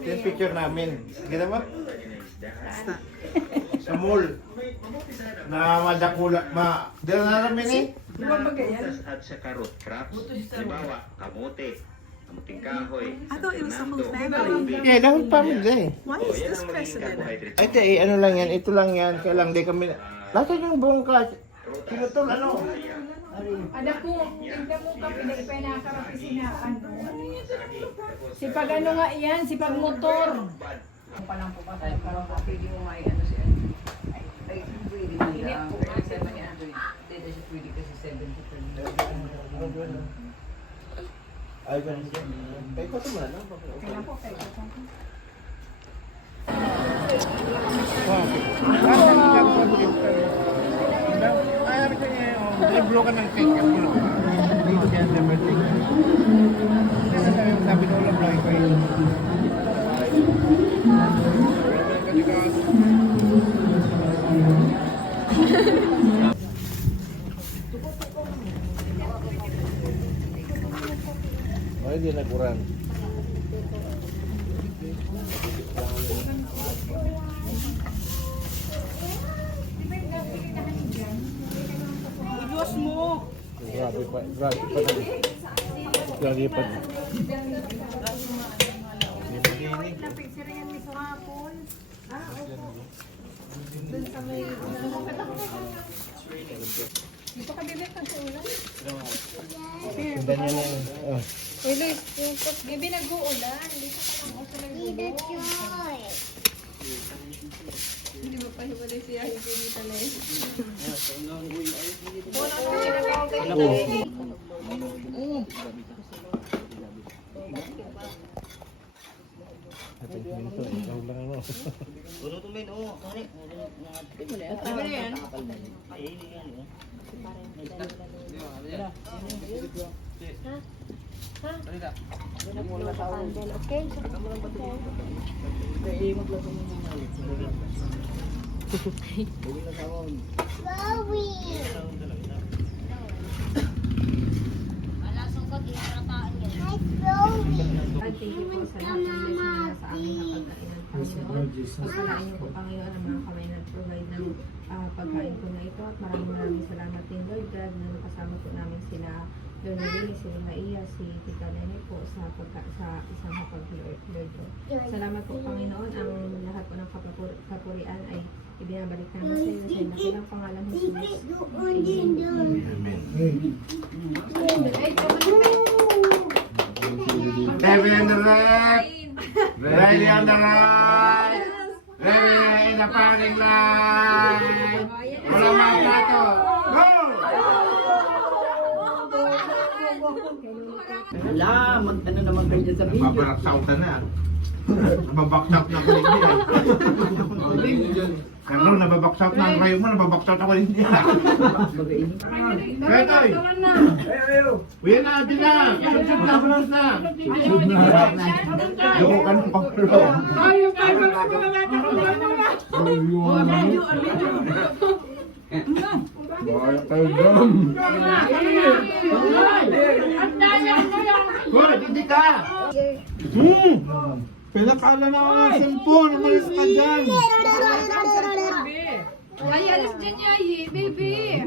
Yung picture namin. Kita mo? Sa mall. Na madakula. Dito na namin eh. At sa carrot crops, halimbawa, kamote, kamuting kahoy, I thought it was the whole family. Eh, dahil pamilya eh. Why is this president? Ay, ano lang yan, ito lang yan. Kaya lang di kami... Lahat yung buong ka. Pinutol, ano? Ada ko, tignan mo kami na ipinakarapisinaan. Sipag ano nga yan, sipag motor. Palang po ba tayo parang pwede mo may ano siya. Ay, pwede mo lang. 700. Hindi siya pwede kasi 70. Ay, ba siya? Kaya ko ito lang. Kailan po, kaya ko. Libro ka ng cake. Dito siya ang birthday. Sabi ko lang lang ito. Ay, di nagurang. Diyos mo! Grabe pa. Grabe pa. Dito ka bibit ang ulan. Sundan niya lang. Uy, Luis, bibi nag-uulan. Dito ka lang ako nag-uulan. Hindi mo pa hiwalay siya, hindi ni Talay. Thank you po sa lahat ng blessing na sa amin na pagkainan, Panginoon. Pagpalain niyo po, Panginoon, ang mga kamay nag-provide ng pagkain po na ito. At maraming salamat din, Lord God, na nakasama po namin sila Lord Lee, si Maia, si Tita Nene po sa isang hapag-Lord po. Salamat po, Panginoon, ang lahat po ng kapurian ay ibinabalik namin sa iyo sa nakilang pangalan ng Jesus. Heavy on the left, ready on the right, ready in the parking line. Wala mga plato. Go! Wala, ano naman kayo sa video. Mababaksautan na. Nababaksaut na ako hindi. Pero nababaksaut na ang rayo mo, nababaksaut ako hindi. Betoy! Uy na, di na! Susud na, susud na! Susud na! Yung ka ng pangkulo. Wala kayo dyan! Hoy, hindi ka! Pinakala na ako ng cellphone, umalis ka dyan! Ay, alis dyan yayi, baby.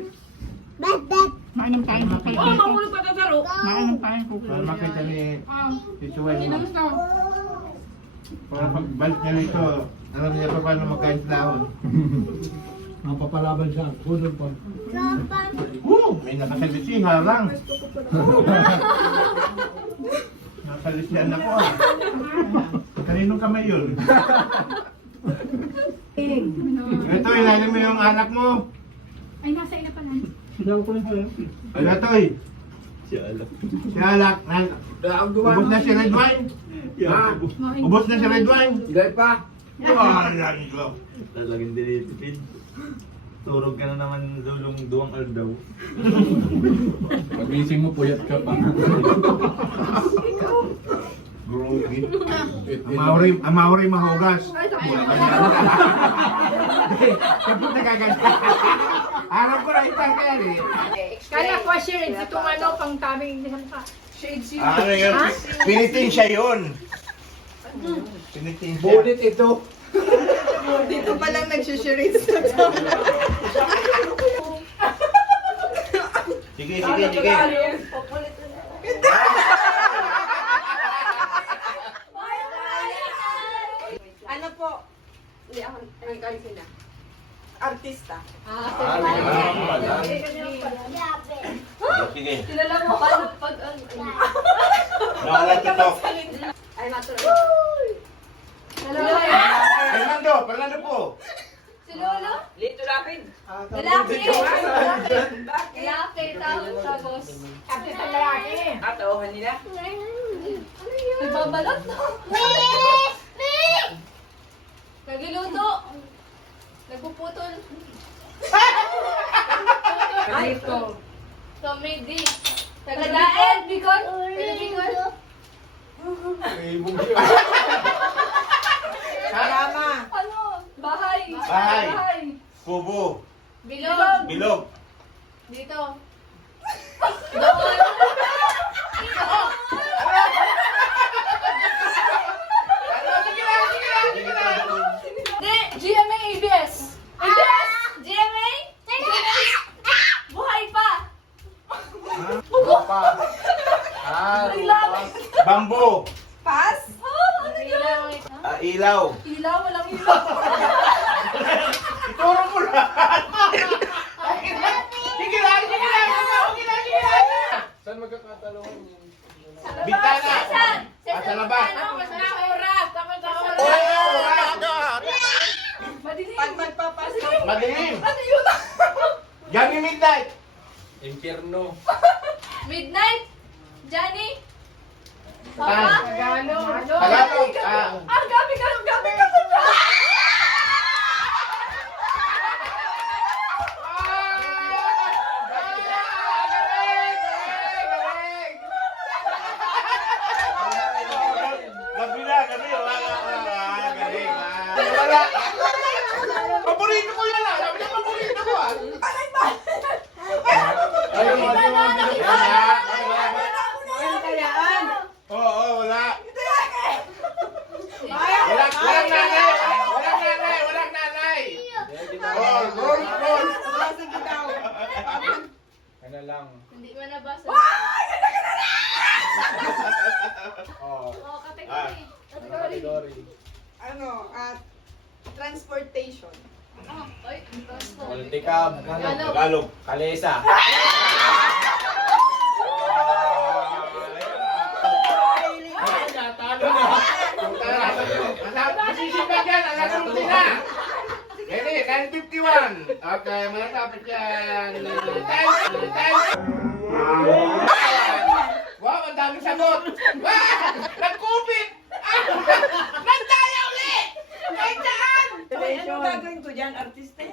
Mainam tayo po kayo. Oh, mahulog ka na daro. Mainam tayo po kayo. Para makita ni Tituan mo. Para pagbalik niya nito, alam niya pa paano magkain sa dahon. Ang papalaban siya, punol pa. May nakasalisiha lang. Nakasalisihan ako ah. Kaninong kamay yun? Ito, ilalim mo yung anak mo. Ay, nasa ina pa na. Sinaw ko lang sa'yo. Ano Toy? Si Alak. Ubus na si Red Wine? Ha? Ubus na si Red Wine? Sigay pa! Ayan ko. Talagang dinitipid. Turog ka na naman duwang aldaw. Pagising mo, puyat ka pa. Grogi. Ang Maori mahugas. Mula ka niya. Kapag nagaganda. Harap ko na itang kaya eh. Kala ko shades itong ano, pang tabing niyan ka. Shades yun. Ano yun? Pinitin siya yun. Tinitin siya. Bulit ito. Dito pa lang nag-share Sige, sige, sige. Ano po? Hindi ako, ay sila. Artista. Sige. Kilala mo ka pag Nakala TikTok. Ay, natuloy. Fernando po. Si Lolo? Lito lapid. Lalaki! Lalaki, tapos. Kasi sa lalaki. Atauhan nila. Nagbabalot na. Nagiluto. Nagpuputol. Ay, ito. Comedy. Tagadaen, Bicol. Taga-Bicol. Drama. Ano? Bahay. Bahay. Kubo. Bilog. Bilog. Dito. Doon. Hindi, GMA ABS. ABS? GMA? Buhay pa. Bambo. Pass? Ano yun? Ilaw. Ilaw, walang ilaw. Ituro mo lahat. Sige lang, sige lang. Saan magkakatalungan yun? Bintana. Sa labas. Tapos na oras. Tapos na oras. Madilim. Pag magpapasok. Madilim. Ano yun? Yummy midnight. Impyerno. Midnight. Johnny. Tan. Papa. Tagalog. Tagalog. Ah, gabi ka sa Gabi na, gabi. Galing. Wala. Paborito ko yan ah. Sabi niya paborito ko ah. Ayun, Kayaan. Oo, wala. Walang nanay. Walang nanay. Oh, roll. Sige daw. Ano lang. Hindi mo nabasa. Oh, Oo, category. Category. category. Ano, at transportation. Ah, oy, ito. Multicab. Tagalog. Kalesa. Talo na. Masisipan yan. Alas 11 na. Ready, 9:51. Okay, malapit yan. Wow, ang dami sagot. Nag-COVID. Nagdaya uli. Ay, saan? Ano gagawin ko dyan, artista?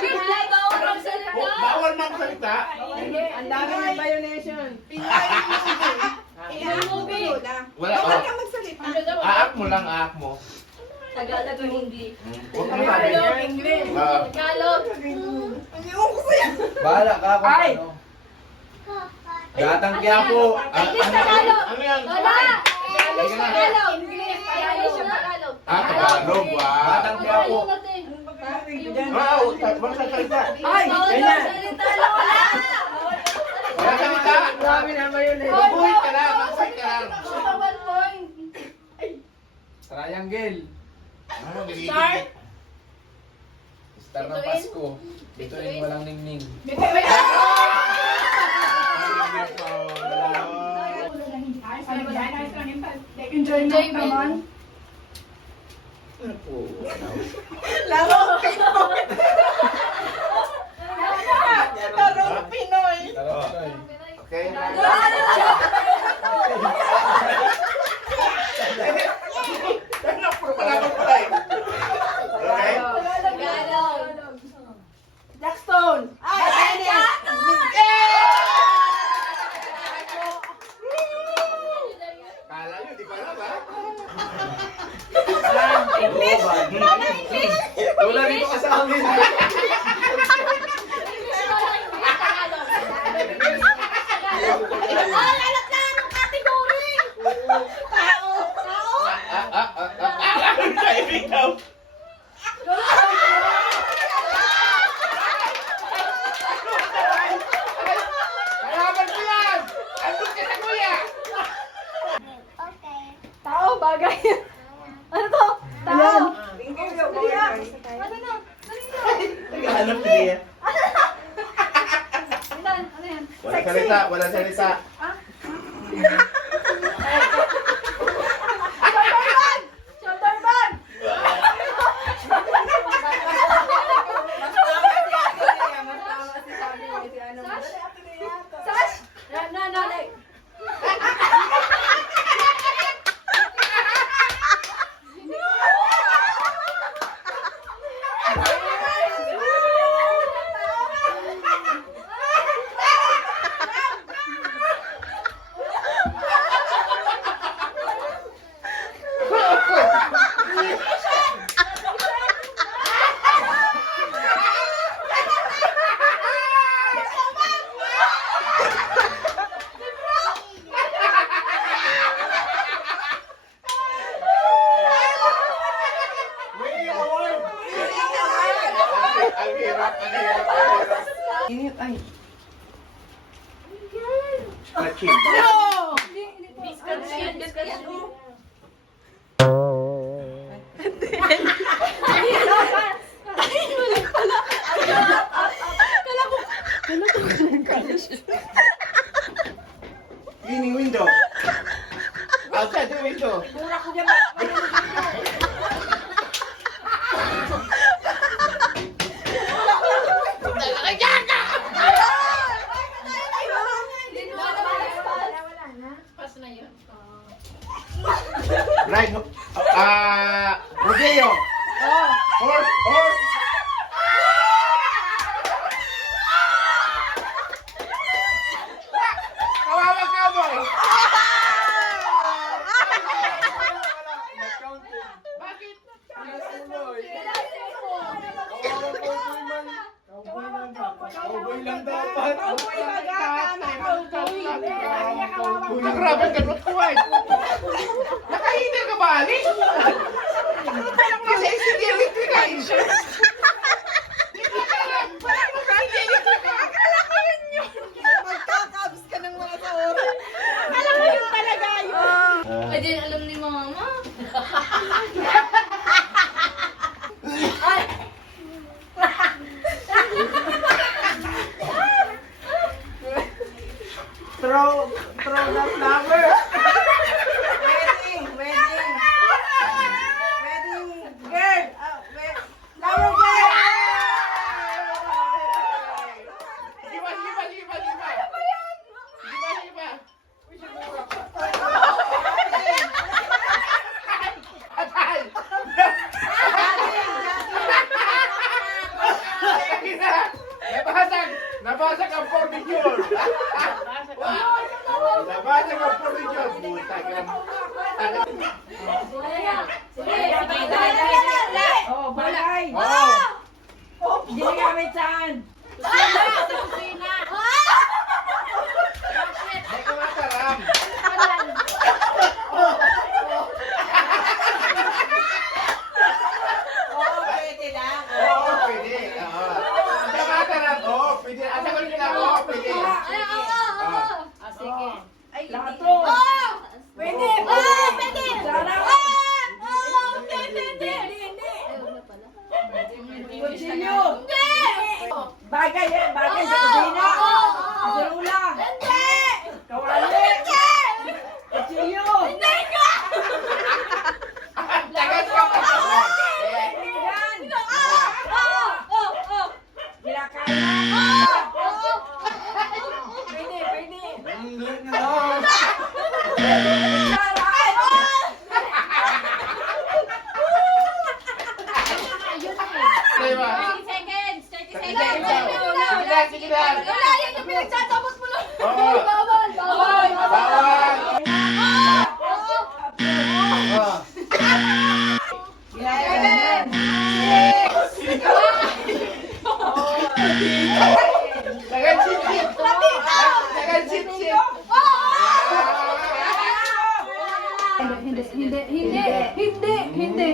Bigla ba ako magsalita? Bawal magsalita. Ang dami ng violation. Pinay movie. Wala, Bawal oh. ka magsalita. Aak mo lang, aak mo. Tagalog o hindi? Huwag mo sabi. Tagalog, English. Tagalog. Ewan ko sa'yo. Bahala ka kung Ay! ano. Gatang kaya po. English, Tagalog. Ano yan? Wala. English, Tagalog. English, Tagalog. Tagalog, wow. Gatang kaya po. Wow, wala salita. Ay, ganyan. Salita lang, wala. Wala salita. Dami na violation. Mag-buhit ka lang, mag-buhit ka lang. 1 point. Triangle. Start. Star ng Pasko. Bituin walang ningning. Enjoyment naman. Laro. Laro Pinoy. Laro ko eh. Okay. Ano, puro palabang pala eh. Okay. Tagalog. Jackstone. Ay, Dennis. Kala nyo, di ba alam ha? English. Mama, English. Wala dito ka sa amin. Tagalog. Tagalog. Alat na anong category? Wala salita. Shoulder bag! Sash! Ang hirap, ang hirap, ang hirap. Init ay. Machine. Cleaning window. Outside the window. Right. Rodeo. Horse. Kawawa ka, boy. Bakit? Cowboy lang dapat. Cowboy maganda, cowboy. Grabe ka, not quite. Nakahitin ka ba, Ali? Kasi hindi electrical. Magkakabs ka ng mga taon. Akala ko yun talaga yun. Ay, din alam ni mama. Throw the flower. Wedding girl. Flower girl. Liba. Atay! Nabasag ang furniture. Nabasag ang furniture. Puta ka. Oh, balay. Oh! Hindi na gamit saan. Hindi ko mataram. Oo, pwede lang. Oo, pwede. Oo. Hindi ko mataram. Oo, pwede. Asa ko nila? Oo, pwede. Sige. Lato. Pwede. Pwede. Sarap. Kutsilyo. Bagay yan. Bagay sa kusina. Sarula. Kawali. Kutsilyo. Tagas ka pa. Yan. Ginakain. Diba? Sige lang. Oo. Bawal. Tagan sit-sit. Hindi.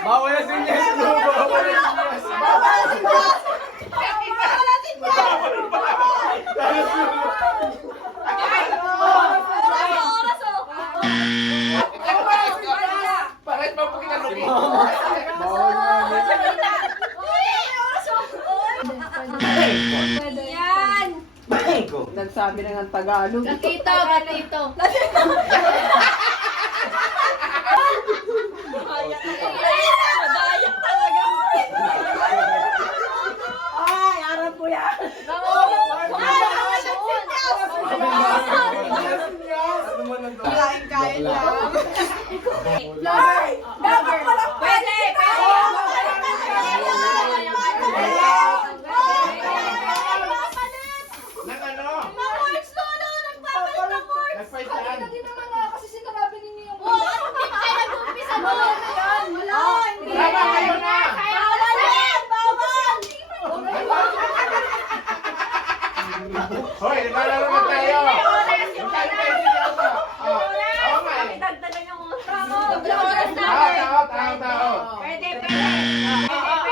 Bawal na sinyas bro. Bawal na sinyas. Oras oh. Bawal na. Yan! Nagsabi na ng Tagalog. Gatito, gatito. Madayak talaga. Ay, harap po yan. Ano man ang Kain-kain lang. Ay, dapat pala. Pwede, Nang ano? Nag-fight saan? Kasi sinabi ninyo yung... Tama kayo na! Hoy, naglalaro na tayo! Oo nga eh. Tao. Pwede, pwede.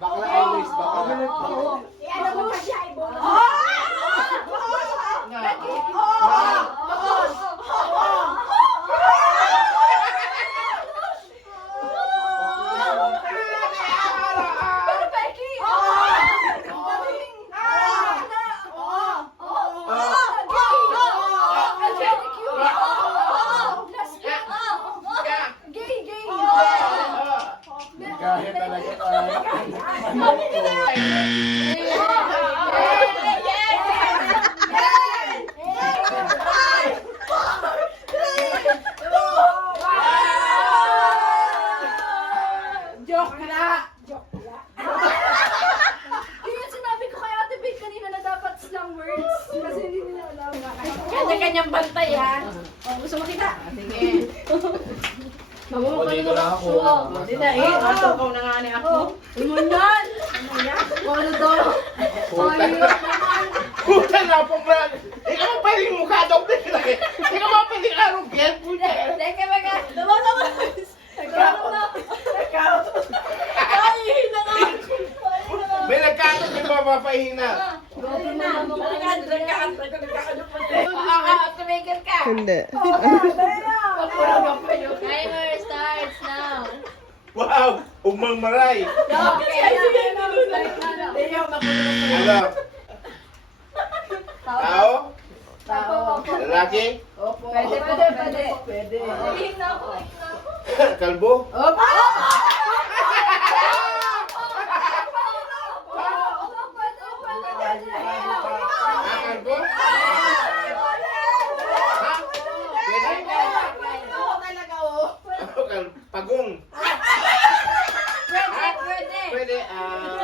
Bakla always, bakla. Kaya talaga Joke na! Yun sinabi ko kay Ate Big kanina na dapat slang words. Kasi hindi nila alam. Kanya-kanyang bantay ha. Gusto mo kita? Sige. Body ko lang ako. Hindi na eh. Matukaw na nga ni ako. Imunyan! Wala daw. Puta na po, Brad! Hindi ka mo pwedeng mukha doble lang eh! Hindi ka mo pwedeng arong get! Teka, mga. Naman. Nagkaroon na. Ay, May nagkatog yung mapapahina! Tumigil ka. Hindi. Timer starts now. Wow! Umang maray! Ano? Tao? Lalaki? Pwede. Pwede. Kalbo? Kalbo? Pagong? Pwede, tao.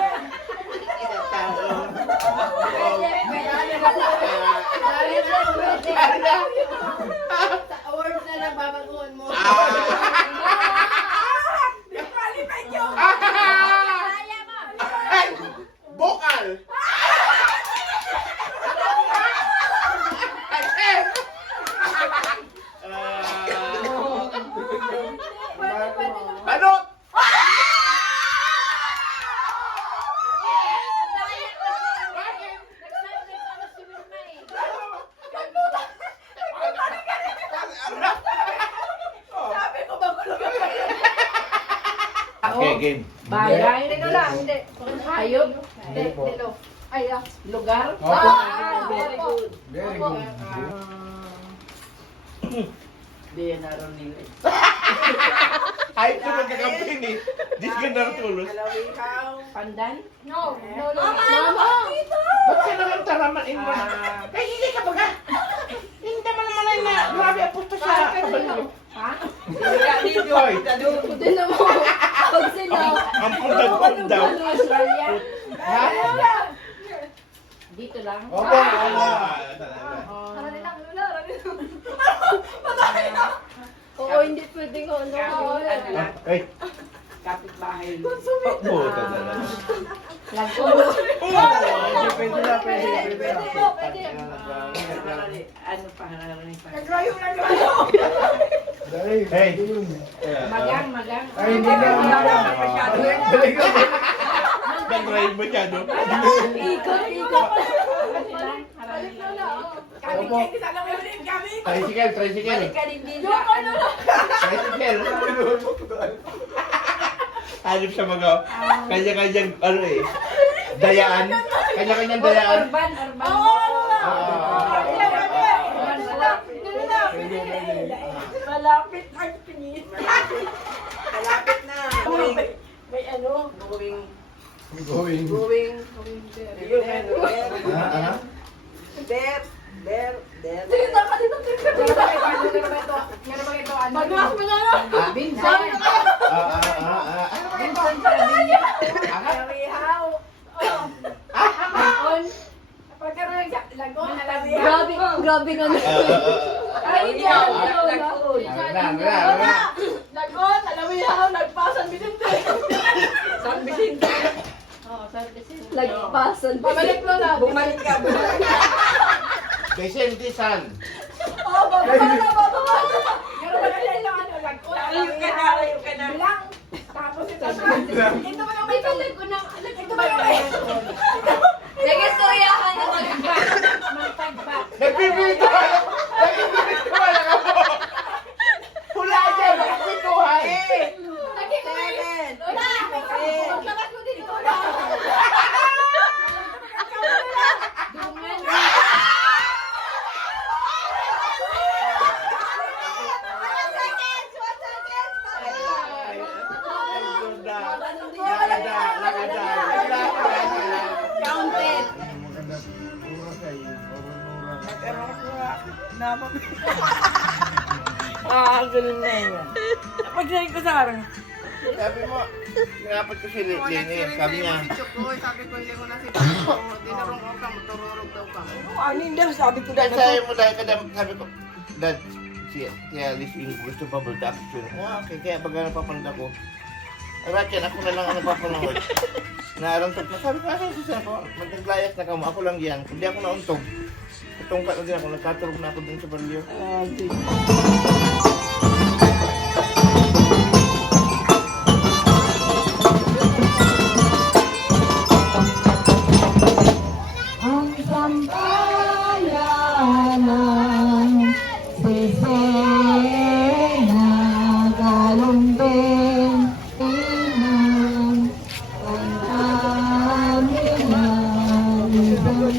Awards na lang babaguhan mo. Bokal! Banot! Okay, game. Bagay. Teka lang, hindi. Hayop. Hindi, dilo. Ay, lugar. Very good. Very good. Hindi yan naroon nila. Ay, ito magkakamping eh. Di ka natulos. Pandan? No. Ba't ka naman taraman in mo? Ay, hindi ka baga. Hindi naman naman ay na. Grabe ang pusto sa kabalo. Hoy, Dilo mo. Pag sila. ang pundag-pundag. Australia. Ha? Dito lang. Opo, opo. Oo, hindi pwedeng ano. Ay, Kapit-bahay. puta na. Pwede na, pwede. Ano pa, hararanin pa. Hey. Magang. Ay, hindi na. Balik ko. Nag-drive mo dyan, no? Ikot. Opo. Tricycle. Tricycle. Hanip sa mga kanya-kanyang ano eh. Dayaan. Kanya-kanyang dayaan. Urban. Malapit ang pinis. Malapit na. May ano? Going. Going. Ano? There. Magmas mo na lang. Binsan. Minsan sa linya. Alawihaw. On. Pagkaroon sa lagon, alawihaw. Grabe nga na. Ay, hindi ako. Lagon, alawihaw, nagpasan bininte. San Vicente. Nagpasan. Pabalik mo na. Bumalik ka. Vicente San. Oo, baba. Pero maganda lang ano, lagon. Layo ka na. Bilang. Tapos ito ba yung may talag ko ng ito ba yung Nag-istoryahan na magpagpat. Nagpipintuhan! Nagpipintuhan lang ako! Hula dyan! Nagpipintuhan! Nag-istoryahan! Wala! Maglakas mo din ito na! Counted. Galing na yan. Pagsaling ko sa harang. Sabi mo, nirapat ko si Lene. Sabi niya, Sabi ko hindi ko na siya. Dinarong ka, matururog daw ka. Ano yun daw? Sabi ko dahil sabi mo dahil ka sabi ko, Dad, si Alice Ingo gusto pa ba action? Okay, kaya pag napapanood ako, Ratchan, ako na lang ang napapanood. Naarantog na. Sabi ko, asan si Sir? Magkaglayas na kamo. Ako lang yan. Hindi ako nauntog. Itungkat na din ako. Nagkaturog na ako dun sa barlyo. Ang sampayan ng sisena galumbing inang ang kami na isang